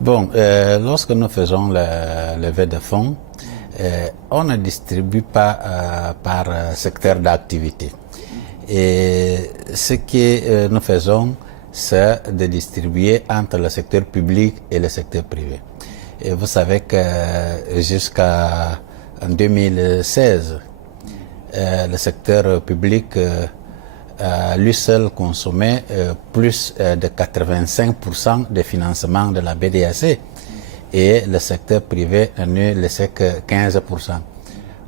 Bon, lorsque nous faisons le levée de fonds, on ne distribue pas par secteur d'activité. Et ce que nous faisons, c'est de distribuer entre le secteur public et le secteur privé. Et vous savez que jusqu'en 2016, le secteur public lui seul consommait plus de 85% des financements de la BDAC et le secteur privé ne laissait que 15%.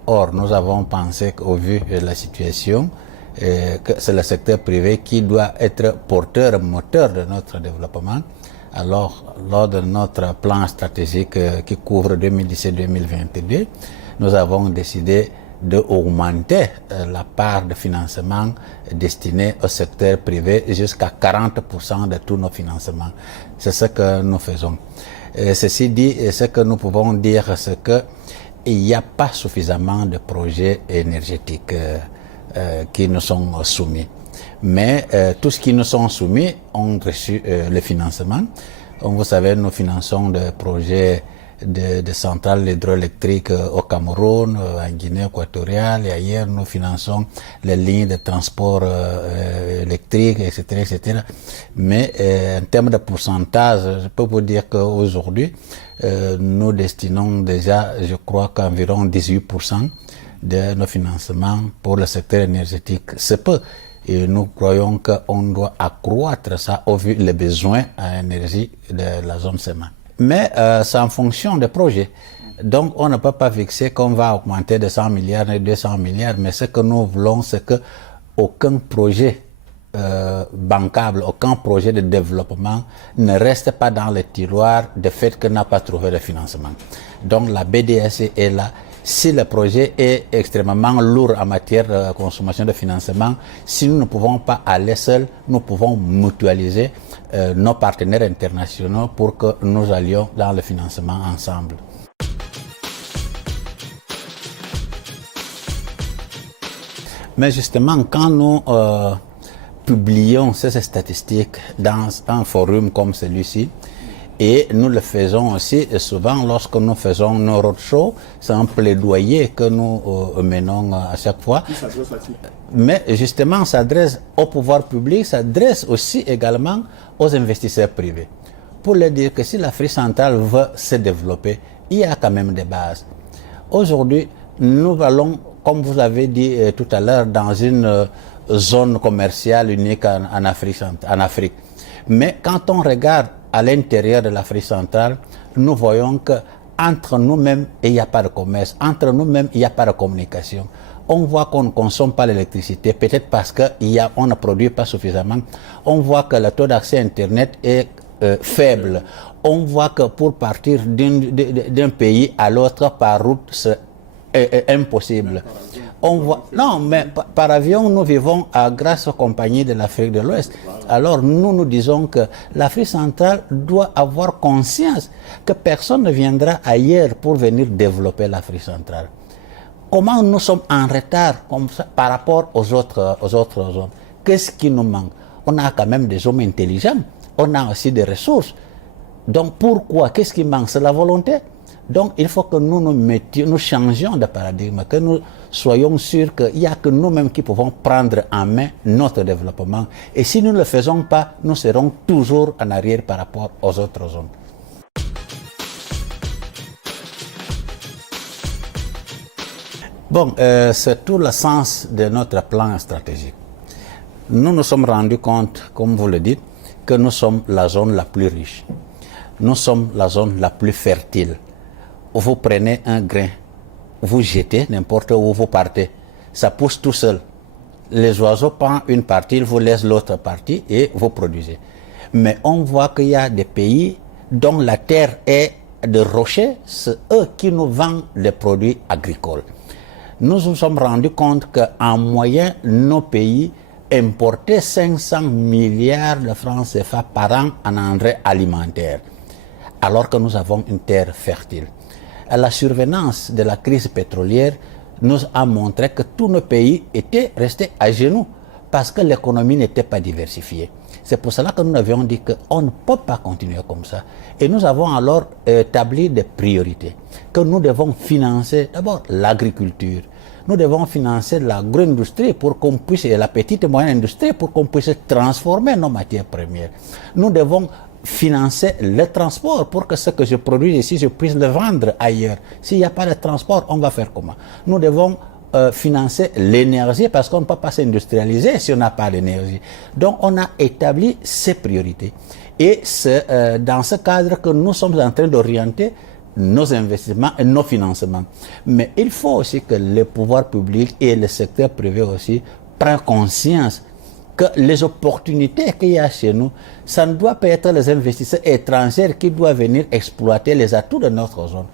Or, nous avons pensé qu'au vu de la situation, que c'est le secteur privé qui doit être porteur, moteur de notre développement. Alors, lors de notre plan stratégique qui couvre 2017-2022, nous avons décidé d'augmenter la part de financement destiné au secteur privé jusqu'à 40% de tous nos financements. C'est ce que nous faisons. Ceci dit, ce que nous pouvons dire, c'est qu'il n'y a pas suffisamment de projets énergétiques qui nous sont soumis. Mais tous ce qui nous sont soumis ont reçu le financement. Vous savez, nous finançons des projets de centrales hydroélectriques au Cameroun, en Guinée équatoriale et ailleurs. Nous finançons les lignes de transport électrique, etc., etc. Mais en termes de pourcentage, je peux vous dire qu'aujourd'hui, nous destinons déjà, je crois qu'environ 18% de nos financements pour le secteur énergétique. C'est peu. Et nous croyons qu'on doit accroître ça au vu des besoins en énergie de la zone SEMA. Mais c'est en fonction des projets. Donc on ne peut pas fixer qu'on va augmenter de 100 milliards et 200 milliards, mais ce que nous voulons, c'est qu'aucun projet bancable, aucun projet de développement ne reste pas dans le tiroir de fait qu'on n'a pas trouvé de financement. Donc la BDAC est là. Si le projet est extrêmement lourd en matière de consommation de financement, si nous ne pouvons pas aller seuls, nous pouvons mutualiser nos partenaires internationaux pour que nous allions dans le financement ensemble. Mais justement, quand nous publions ces statistiques dans un forum comme celui-ci, et nous le faisons aussi souvent lorsque nous faisons nos roadshows, c'est un plaidoyer que nous menons à chaque fois. Mais justement, ça s'adresse au pouvoir public, ça s'adresse aussi également aux investisseurs privés. Pour leur dire que si l'Afrique centrale veut se développer, il y a quand même des bases. Aujourd'hui, nous allons, comme vous avez dit tout à l'heure, dans une zone commerciale unique en Afrique. Mais quand on regarde à l'intérieur de l'Afrique centrale, nous voyons qu'entre nous-mêmes, il n'y a pas de commerce. Entre nous-mêmes, il n'y a pas de communication. On voit qu'on ne consomme pas l'électricité, peut-être parce qu'on ne produit pas suffisamment. On voit que le taux d'accès à Internet est faible. On voit que pour partir d'un pays à l'autre par route, c'est impossible. On voit, non, mais par avion, nous vivons grâce aux compagnies de l'Afrique de l'Ouest. Alors nous disons que l'Afrique centrale doit avoir conscience que personne ne viendra ailleurs pour venir développer l'Afrique centrale. Comment nous sommes en retard comme ça, par rapport aux autres zones? Qu'est-ce qui nous manque? On a quand même des hommes intelligents, on a aussi des ressources. Donc pourquoi? Qu'est-ce qui manque? C'est la volonté. Donc il faut que nous changions de paradigme, que nous soyons sûrs qu'il n'y a que nous-mêmes qui pouvons prendre en main notre développement. Et si nous ne le faisons pas, nous serons toujours en arrière par rapport aux autres zones. Bon, c'est tout le sens de notre plan stratégique. Nous nous sommes rendus compte, comme vous le dites, que nous sommes la zone la plus riche. Nous sommes la zone la plus fertile. Vous prenez un grain, vous jetez n'importe où vous partez, ça pousse tout seul. Les oiseaux prennent une partie, ils vous laissent l'autre partie et vous produisez. Mais on voit qu'il y a des pays dont la terre est de rochers, c'est eux qui nous vendent les produits agricoles. Nous nous sommes rendus compte qu'en moyenne, nos pays importaient 500 milliards de francs CFA par an en engrais alimentaires, alors que nous avons une terre fertile. La survenance de la crise pétrolière nous a montré que tous nos pays étaient restés à genoux parce que l'économie n'était pas diversifiée. C'est pour cela que nous avions dit qu'on ne peut pas continuer comme ça. Et nous avons alors établi des priorités, que nous devons financer d'abord l'agriculture. Nous devons financer l'agro-industrie pour qu'on puisse, et la petite et moyenne industrie, pour qu'on puisse transformer nos matières premières. Nous devons financer le transport pour que ce que je produis ici, je puisse le vendre ailleurs. S'il n'y a pas de transport, on va faire comment? Nous devons financer l'énergie parce qu'on ne peut pas s'industrialiser si on n'a pas d'énergie. Donc on a établi ces priorités. Et c'est dans ce cadre que nous sommes en train d'orienter nos investissements et nos financements. Mais il faut aussi que les pouvoirs publics et le secteur privé aussi prennent conscience que les opportunités qu'il y a chez nous, ça ne doit pas être les investisseurs étrangers qui doivent venir exploiter les atouts de notre zone.